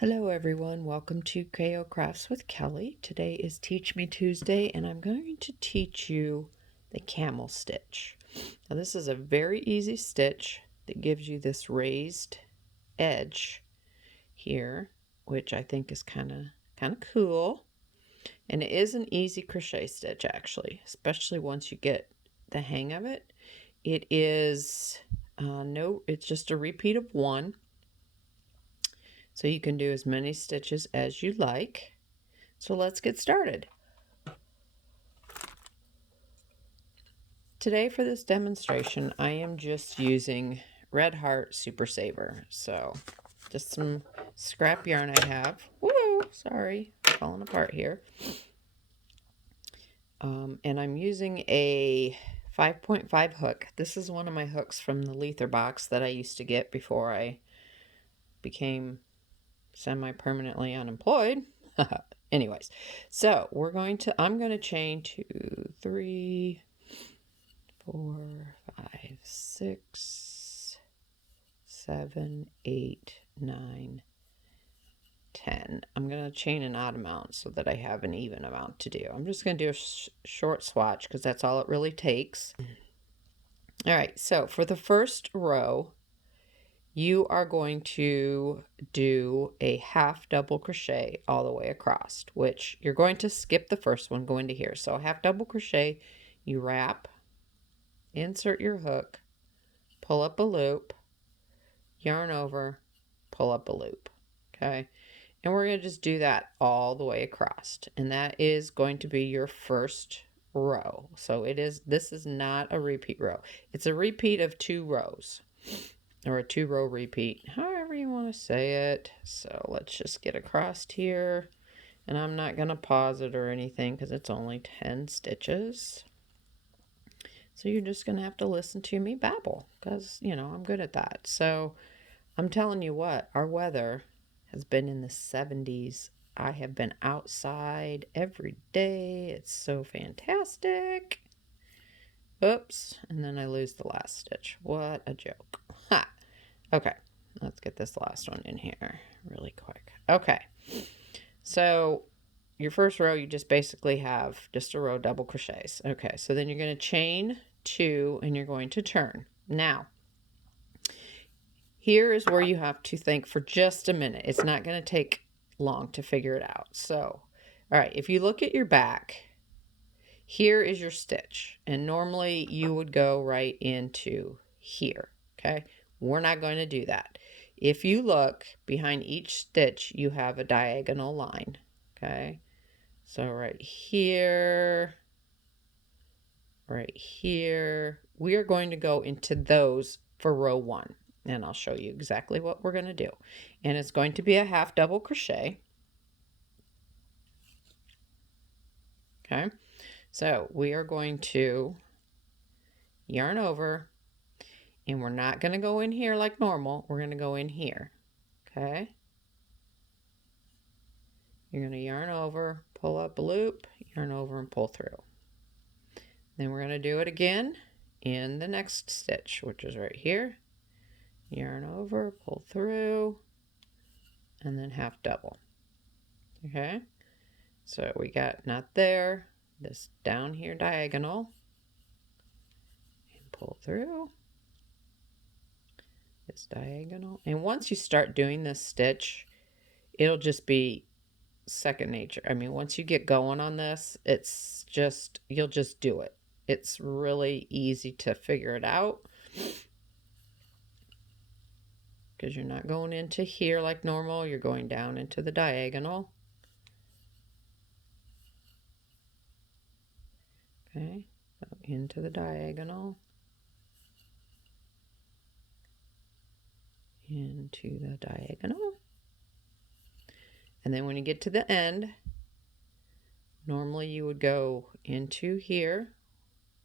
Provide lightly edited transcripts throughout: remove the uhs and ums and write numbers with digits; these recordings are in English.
Hello everyone, welcome to KO Crafts with Kelly. Today is Teach Me Tuesday and I'm going to teach you the camel stitch. Now this is a very easy stitch that gives you this raised edge here, which I think is kind of cool. And it is an easy crochet stitch actually, especially once you get the hang of it. It is it's just a repeat of one. So you can do as many stitches as you like. So let's get started. Today for this demonstration, I am just using Red Heart Super Saver. So just some scrap yarn I have. Whoa, sorry, falling apart here. And I'm using a 5.5 hook. This is one of my hooks from the Lether box that I used to get before I became semi-permanently unemployed. Anyways, so I'm going to chain 2, 3, 4, 5, 6, 7, 8, 9, 10. I'm going to chain an odd amount so that I have an even amount to do. I'm just going to do a short swatch because that's all it really takes. All right, so for the first row, you are going to do a half double crochet all the way across, which you're going to skip the first one, go into here. So half double crochet, you wrap, insert your hook, pull up a loop, yarn over, pull up a loop, okay? And we're going to just do that all the way across. And that is going to be your first row. So this is not a repeat row. It's a repeat of 2 rows. Or a 2-row repeat, however you want to say it. So let's just get across here, and I'm not going to pause it or anything because it's only 10 stitches. So you're just going to have to listen to me babble because, you know, I'm good at that. So I'm telling you what, our weather has been in the 70s. I have been outside every day. It's so fantastic. Oops, and then I lose the last stitch. What a joke. Ha! Okay, let's get this last one in here really quick. Okay, so your first row, you just basically have just a row of double crochets. Okay, so then you're going to chain 2 and you're going to turn. Now, here is where you have to think for just a minute. It's not going to take long to figure it out. So, all right, if you look at your back, here is your stitch, and normally you would go right into here, okay? We're not going to do that. If you look behind each stitch, you have a diagonal line, okay? So right here, we are going to go into those for row 1, and I'll show you exactly what we're going to do. And it's going to be a half double crochet, okay? So we are going to yarn over, and we're not going to go in here like normal. We're going to go in here, okay? You're going to yarn over, pull up a loop, yarn over and pull through. Then we're going to do it again in the next stitch, which is right here. Yarn over, pull through, and then half double, okay? So we got not there, this down here diagonal, and pull through this diagonal. And once you start doing this stitch, it'll just be second nature. I mean, once you get going on this, it's just, you'll just do it. It's really easy to figure it out because you're not going into here like normal. You're going down into the diagonal. Okay, so into the diagonal, into the diagonal. And then when you get to the end, normally you would go into here,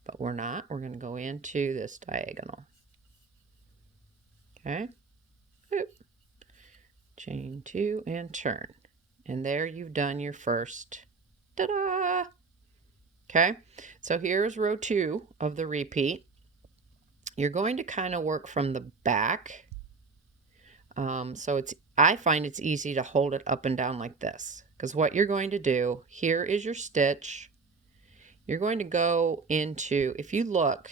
but we're not. We're going to go into this diagonal. Okay. Oop. Chain 2 and turn. And there you've done your first. Ta-da! Okay. So here's row 2 of the repeat. You're going to kind of work from the back. So it's I find it's easy to hold it up and down like this, because what you're going to do, here is your stitch. You're going to go into, if you look,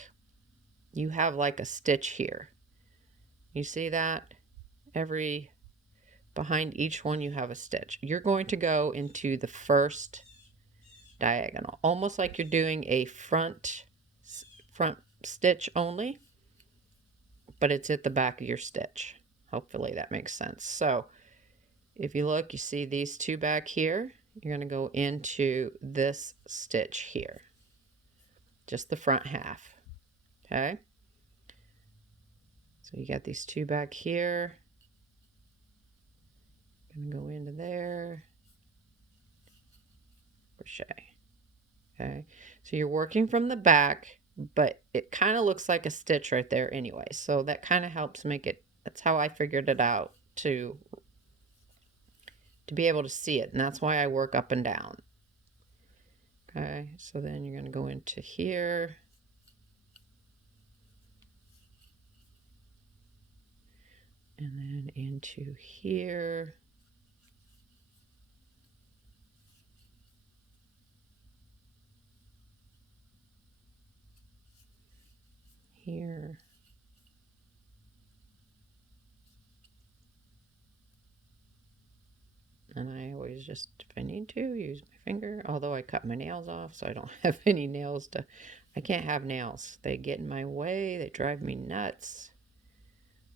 you have like a stitch here. You see that? Behind each one you have a stitch. You're going to go into the first diagonal, almost like you're doing a front stitch only, but it's at the back of your stitch. Hopefully that makes sense. So if you look, you see these two back here. You're going to go into this stitch here, just the front half. Okay, so you got these two back here. Going to go into there, crochet. Okay, so you're working from the back, but it kind of looks like a stitch right there anyway, so that kind of helps make it. That's how I figured it out to be able to see it, and that's why I work up and down. Okay, so then you're going to go into here, and then into here, here, and I always just, if I need to, use my finger, although I cut my nails off, so I don't have any nails to, I can't have nails. They get in my way, they drive me nuts.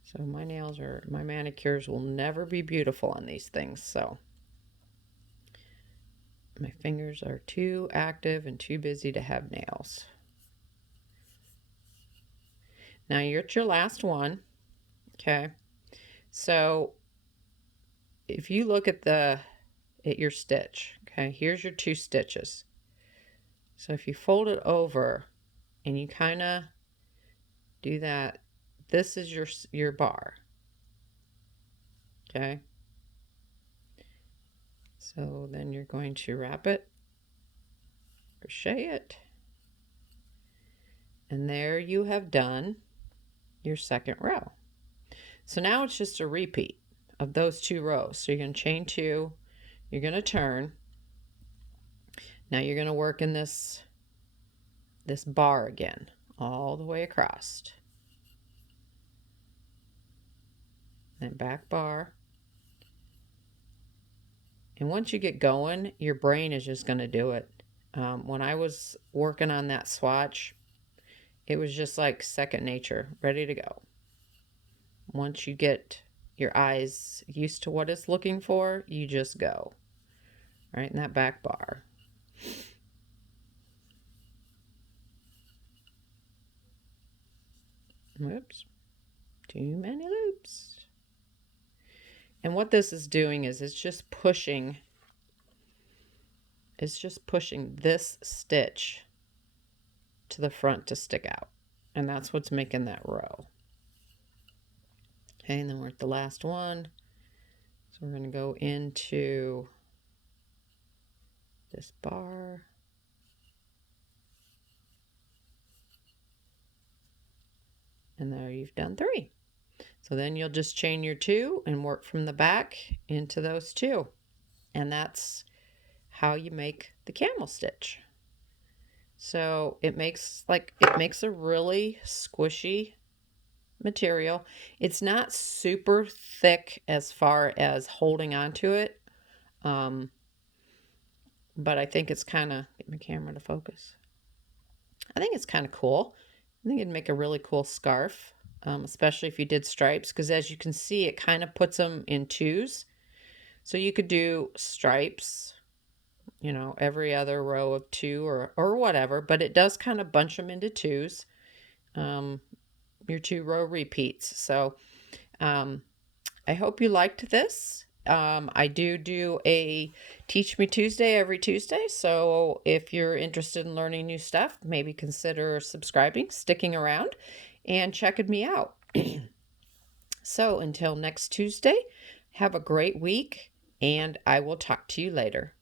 So my nails are, my manicures will never be beautiful on these things, so my fingers are too active and too busy to have nails. Now you're at your last one, okay? So if you look at your stitch, okay, here's your two stitches. So if you fold it over and you kind of do that, this is your bar, okay? So then you're going to wrap it, crochet it, and there you have done your second row. So now it's just a repeat of those two rows. So you're going to chain two, you're going to turn. Now you're going to work in this bar again, all the way across. Then back bar. And once you get going, your brain is just going to do it. When I was working on that swatch, it was just like second nature, ready to go. Once you get your eyes used to what it's looking for, you just go. Right in that back bar. Whoops. Too many loops. And what this is doing is it's just pushing this stitch to the front to stick out. And that's what's making that row. Okay, and then we're at the last one. So we're going to go into this bar. And there you've done 3. So then you'll just chain your 2 and work from the back into those 2. And that's how you make the camel stitch. So it makes a really squishy material. It's not super thick as far as holding onto it. But I think it's kind of, get my camera to focus. I think it's kind of cool. I think it'd make a really cool scarf, especially if you did stripes, because as you can see, it kind of puts them in 2s. So you could do stripes, you know, every other row of 2 or whatever, but it does kind of bunch them into 2s, your 2-row repeats. So I hope you liked this. I do a Teach Me Tuesday every Tuesday, so if you're interested in learning new stuff, maybe consider subscribing, sticking around, and checking me out. So until next Tuesday, have a great week, and I will talk to you later.